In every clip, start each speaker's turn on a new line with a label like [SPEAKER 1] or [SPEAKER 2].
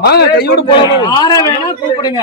[SPEAKER 1] வாங்க கையோடு போலாம்.
[SPEAKER 2] யாரை வேணா கூப்பிடுங்க.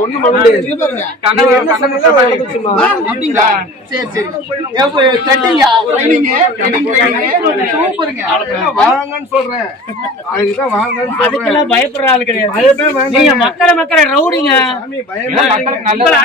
[SPEAKER 1] ஒண்ணும் பண்ண வாங்கன்னு சொல்றேன். அதுதான் வாங்கன்னு
[SPEAKER 2] அதுக்கெல்லாம் பயப்படுற ஆளு கிடையாது. நீங்க மக்களை மக்களை ரவுடிங்க. மக்களுக்கு நல்லது.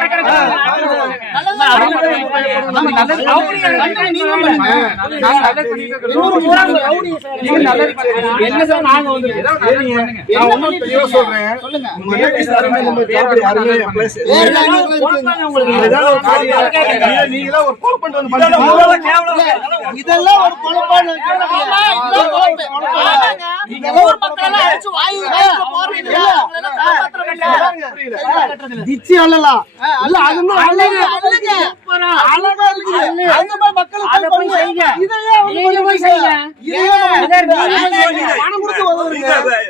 [SPEAKER 3] இதெல்லாம் ஒரு குழப்பான.
[SPEAKER 1] புரியல. திச்சி அது இன்னும்
[SPEAKER 3] அழகு, அழகு. இருக்குது. அந்த மாதிரி மக்களுக்கு
[SPEAKER 2] போய் செய்யுங்க.
[SPEAKER 3] இதையே
[SPEAKER 2] போய் செய்யுங்க.
[SPEAKER 3] இதையே.
[SPEAKER 1] பணம் கொடுத்து உதவுறீங்க.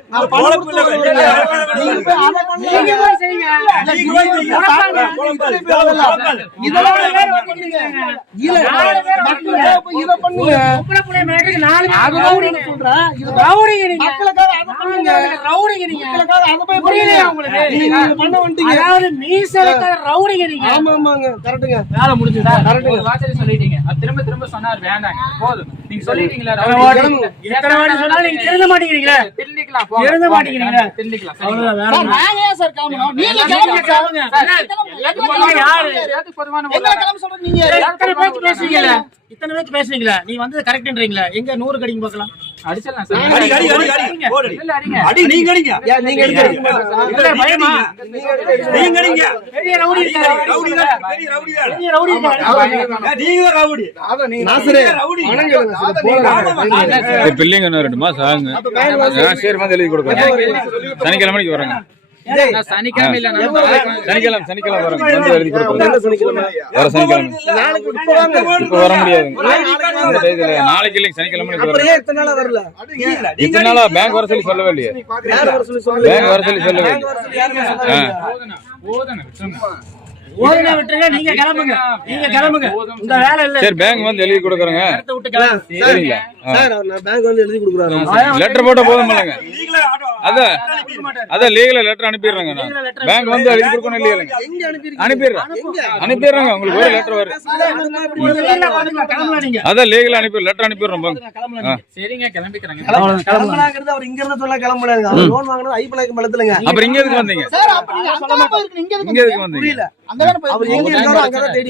[SPEAKER 4] திரும்ப திரும்ப சொன்னார் வேண்டாங்க. போதும். நீங்க சொல்லிட்டீங்களா
[SPEAKER 2] இத்தனை வாட்டி- சொன்னாலும் நீங்க திருந்த மாட்டேங்கிறீங்களே.
[SPEAKER 4] திருந்திக்கலாம்
[SPEAKER 2] திருந்த.
[SPEAKER 4] திருந்திக்கலாம்
[SPEAKER 3] சார். நாங்க ஏன் சார்? நீங்க
[SPEAKER 2] யாரு?
[SPEAKER 4] பொதுவான
[SPEAKER 2] பேச்சு பேசுறீங்களே. இத்தனை பேச்சு பேசுறீங்களா? நீ வந்து கரெக்ட்ன்றீங்களா எங்க நூறு கடிங்க பார்க்கலாம்
[SPEAKER 4] அடிச்சிடலாம் சார்.
[SPEAKER 5] அடி, அடி, அடி, அடி. போடு.
[SPEAKER 4] இல்ல அடிங்க.
[SPEAKER 5] அடி, நீங்க அடிங்க.
[SPEAKER 1] நீங்க மாட்டீங்களா?
[SPEAKER 2] இல்ல, பயமா?
[SPEAKER 5] நீங்க அடிங்க.
[SPEAKER 2] பெரிய ரவுடி இருக்காரு.
[SPEAKER 5] ரவுடி தான், பெரிய ரவுடி தான்.
[SPEAKER 2] பெரிய ரவுடி இருக்காரு.
[SPEAKER 5] நீங்க ரவுடி. நாசரே. ரவுடி.
[SPEAKER 6] இன்னும் ரெண்டு மாசம் ஆகுங்க. சரி வந்து எழுதி கொடுக்குறேன். சனிக்கிழமை மணிக்கு வரேங்க
[SPEAKER 4] சனிக்கிழமை இல்ல நான் நாளைக்கு
[SPEAKER 6] சனிக்கிழமை? வந்து எழுதி? வர சனிக்கிழமை.
[SPEAKER 1] நாளைக்கு இப்ப
[SPEAKER 6] வர முடியாது. நாளைக்கு இல்லைங்க சனிக்கிழமை
[SPEAKER 1] வரல?
[SPEAKER 5] நீங்க
[SPEAKER 6] இத்தனை நாளா பேங்க் வர சொல்லி சொல்லவே இல்லையே.
[SPEAKER 1] யார் வர சொல்லி சொல்லலையா?
[SPEAKER 6] பேங்க் வர சொல்லி சொல்லவே
[SPEAKER 1] வர இல்லையா?
[SPEAKER 4] விட்டுருங்க.
[SPEAKER 2] ஓதுனா விட்டுருங்க நீங்க கிளம்புங்க. நீங்க கிளம்புங்க. இந்த வேலை இல்ல.
[SPEAKER 6] சரி பேங்க் வந்து எழுதி கொடுக்குறேங்க.
[SPEAKER 2] இடத்த விட்டு கிளம்பு.
[SPEAKER 6] சரிங்களா
[SPEAKER 1] சார், நான் பேங்க் வந்து எழுதி கொடுக்குறாரு.
[SPEAKER 6] லெட்டர் போட்டா போதும் இல்லைங்க. அதான் அதான் லீகல லெட்டர் அனுப்பிடுறேங்க நான் பேங்க் வந்து எழுதி கொடுக்கணும் இல்லையா? அனுப்பிடுறேன்? அனுப்பிடுறேங்க உங்களுக்கு ஒரு லெட்டர் வரும் அதான் லீகல் அனுப்பி லெட்டர் அனுப்பிடுறோம்.
[SPEAKER 4] சரிங்க கிளம்பிக்கிறேங்க
[SPEAKER 1] அவர் இங்க இருந்து சொல்ல. அவர் லோன் வாங்கினது ஐப்பநாயக்கம் பள்ளத்துலங்க.
[SPEAKER 6] அப்புறம் இங்க எதுக்கு வந்தீங்க
[SPEAKER 3] சார், அப்ப நீங்க அங்கதானே போயிருக்கீங்க, இங்க எதுக்கு
[SPEAKER 6] வந்தீங்க
[SPEAKER 1] அவர் எங்க தேடி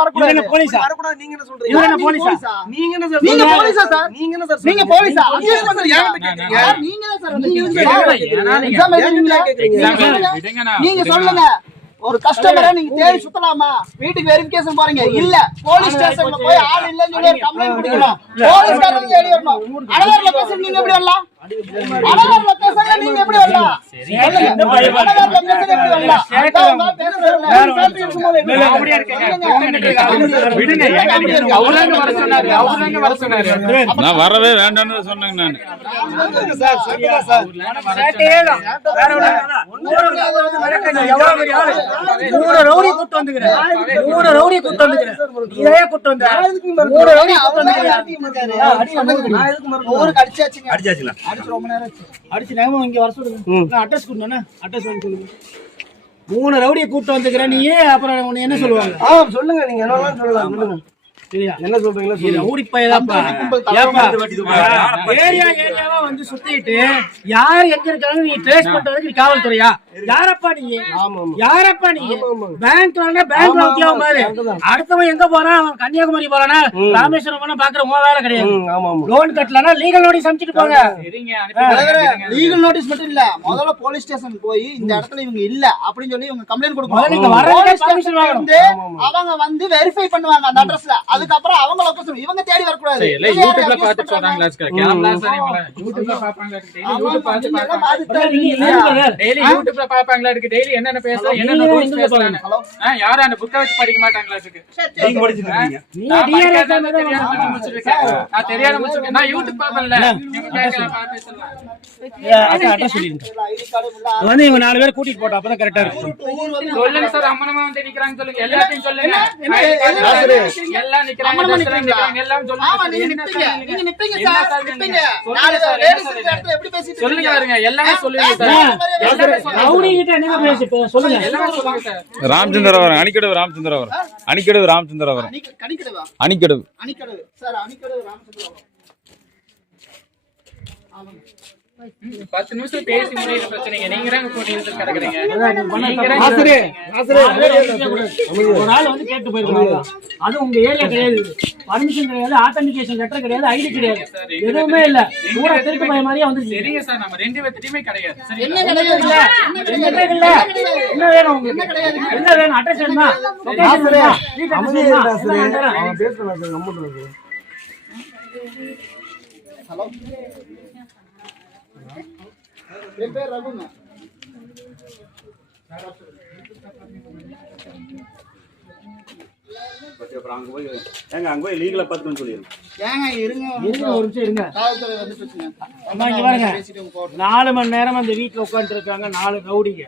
[SPEAKER 3] வரக்கூடாது.
[SPEAKER 2] போலீஸா
[SPEAKER 1] வரக்கூடாது, நீங்க என்ன சொல்றீங்க?
[SPEAKER 2] இவரு என்ன
[SPEAKER 3] நீங்க
[SPEAKER 2] போலீஸா
[SPEAKER 3] போலீஸா?
[SPEAKER 1] நீங்க என்ன சார்
[SPEAKER 3] நீங்க
[SPEAKER 1] சொல்றீங்க?
[SPEAKER 3] போலீஸா சார்?
[SPEAKER 1] நீங்க?
[SPEAKER 3] போலீஸா? நீங்க தான்
[SPEAKER 1] நீங்க
[SPEAKER 3] சொல்லுங்க. ஒரு கஸ்டமரை நீங்க தேடி சுத்தலாமா? வீட்டுக்கு வெரிஃபிகேஷன் போறீங்க இல்ல போலீஸ் ஸ்டேஷன்ல போய் ஆள் இல்லன்னு சொல்லி ஒரு கம்ப்ளைண்ட் கொடுக்கணும். போலீஸ்காரங்க தேடி வரணும். அனதர் லொகேஷன் நீங்க எப்படி வரலாம்? நீங்க எப்படி வரலாம்
[SPEAKER 4] வர வர
[SPEAKER 6] நான் வரவே வேண்டாம்னு சொன்னேங்க நான்
[SPEAKER 2] நூறு ரவுடி கூட்டு வந்துக்கிறேன். நூறு ரவுடி கூட்டு வந்துக்கிறேன். நீயே கூட்டு வந்து நூறு ரவுடி கூட்டு வந்துக்கிறேன்.
[SPEAKER 3] அடிச்சாச்சுங்க
[SPEAKER 5] அடிச்சாச்சுங்களா?
[SPEAKER 3] அடிச்சு ரொம்ப நேரம் ஆச்சு.
[SPEAKER 2] அடிச்சு நேரமா இங்க வர சொல்லுங்க. நான் அட்ரஸ் கொடுத்தோன்னே. அட்ரஸ் வாங்கி சொல்லுங்க மூணு ரவுடியை கூட்டு வந்துக்கிறேன் நீ அப்புறம் உன்னை என்ன சொல்லுவாங்க?
[SPEAKER 1] ஆ, சொல்லுங்க நீங்க என்னெல்லாம் சொல்லலாம் சொல்லுங்க. என்ன சொல்றீங்களோ
[SPEAKER 2] ஏரியா ஏரியாவா வந்து சுத்திட்டு யார் எங்க இருக்காங்க நீ ட்ரேஸ் பண்றதுக்கு நீ காவல்துறையா? யாரப்பா நீ?
[SPEAKER 1] ஆமா ஆமா
[SPEAKER 2] யாரப்பா நீ?
[SPEAKER 1] ஆமா, ஆமா.
[SPEAKER 2] பேங்க்ல பேங்க்ல
[SPEAKER 1] ஆமா,
[SPEAKER 2] உத்தியோகம் பாரு
[SPEAKER 1] அங்கதான்.
[SPEAKER 2] அடுத்தவன் எங்க போறான்? அவன் கன்னியாகுமரி போறானா. ராமேஸ்வரம் போனா பாக்குற உன் வேலை கிடையாது.
[SPEAKER 1] ம், ஆமா ஆமா
[SPEAKER 2] லோன் கட்டலனா லீகல் நோட்டீஸ் அனுப்பிச்சிட்டு போங்க.
[SPEAKER 3] லீகல் நோட்டீஸ் மட்டும் இல்ல. முதல்ல போலீஸ் ஸ்டேஷன் போய் இந்த இடத்துல இவங்க இல்ல அப்படின்னு சொல்லி இவங்க கம்ப்ளைண்ட் கொடுக்கணும். வந்து அவங்க வந்து வெரிஃபை பண்ணுவாங்க அந்த அட்ரஸ்ல அதுக்கப்புறம் அவங்க லொகேஷன் இவங்க தேடி வரக்கூடாது.
[SPEAKER 4] யூடியூப்ல பார்த்து? சொன்னாங்களா கேமரா யூடியூப்ல பாப்பாங்களா இருக்கு டெய்லி யூடியூப்ல பாப்பாங்களா இருக்கு? டெய்லி என்னென்ன பேசுறோம் என்னென்ன ரூல்ஸ் பேசுறாங்க யாரும் அந்த புக்கை வச்சு படிக்க மாட்டாங்களா
[SPEAKER 5] நீங்க
[SPEAKER 4] நான் தெரியாத முடிச்சிருக்கேன். நான் யூடியூப்.
[SPEAKER 2] வந்து இவங்க நாலு பேர் கூட்டிட்டு போட்டா அப்பதான் கரெக்டா இருக்கும்.
[SPEAKER 4] சொல்லுங்க சார், அம்மனமா வந்து நிக்கிறாங்க சொல்லுங்க. எல்லாத்தையும் சொல்லுங்க. எல்லாம் நிக்கிறாங்க, எல்லாம் சொல்லுங்க. சொல்லுங்க? பாருங்க, எல்லாமே சொல்லுங்க சார். சார்.
[SPEAKER 6] ராமச்சந்திரவரம் அணிக்கடவு ராமச்சந்திரவரம் அணிக்கடவு ராமச்சந்திரவரம்
[SPEAKER 3] அணிக்க- கணிக்கடவா?
[SPEAKER 6] அணிக்கடவு.
[SPEAKER 3] அணிக்கடவு. சார், அணிக்கடவு.
[SPEAKER 4] பத்து நிமிஷம் பேசி முடியிற பிரச்சனைங்க. நீங்க கிடக்குறீங்க.
[SPEAKER 2] வந்து ஒரு ஆள் வந்து கேட்டு போயிருக்காங்க. அது உங்க ஏரியா கிடையாது. பர்மிஷன் கிடையாது ஆத்தன்டிகேஷன் லெட்டர் கிடையாது ஐடி கிடையாது. எதுவுமே இல்ல. பூரா திருட்டு பய மாதிரியே வந்து
[SPEAKER 4] சரிங்க சார் நம்ம ரெண்டு பேர்த்திட்டையுமே கிடையாது.
[SPEAKER 3] என்ன? கிடையாது?
[SPEAKER 2] இல்ல என்ன வேணும்? உங்களுக்கு? என்ன வேணும்? அட்ரஸ் வேணுமா.
[SPEAKER 3] ஹலோ? என் பேர் ரகுங்க
[SPEAKER 5] அப்புறம் அங்க போய் ஏங்க அங்க போய் லீகலா பாத்துக்கணும்னு சொல்லிடுங்க
[SPEAKER 3] ஏங்க இருங்க. ஒரு
[SPEAKER 2] இருங்க, ஒரு நிமிஷம் இருங்க.
[SPEAKER 3] காவல்துறை வந்துட்டு இருக்குங்க
[SPEAKER 2] அம்மா, இங்க பாருங்க.
[SPEAKER 3] பேசிட்டு போகட்டும்
[SPEAKER 2] நாலு மணி நேரம் அந்த வீட்டுல உட்காந்துட்டு இருக்காங்க. நாலு ரவுடிங்க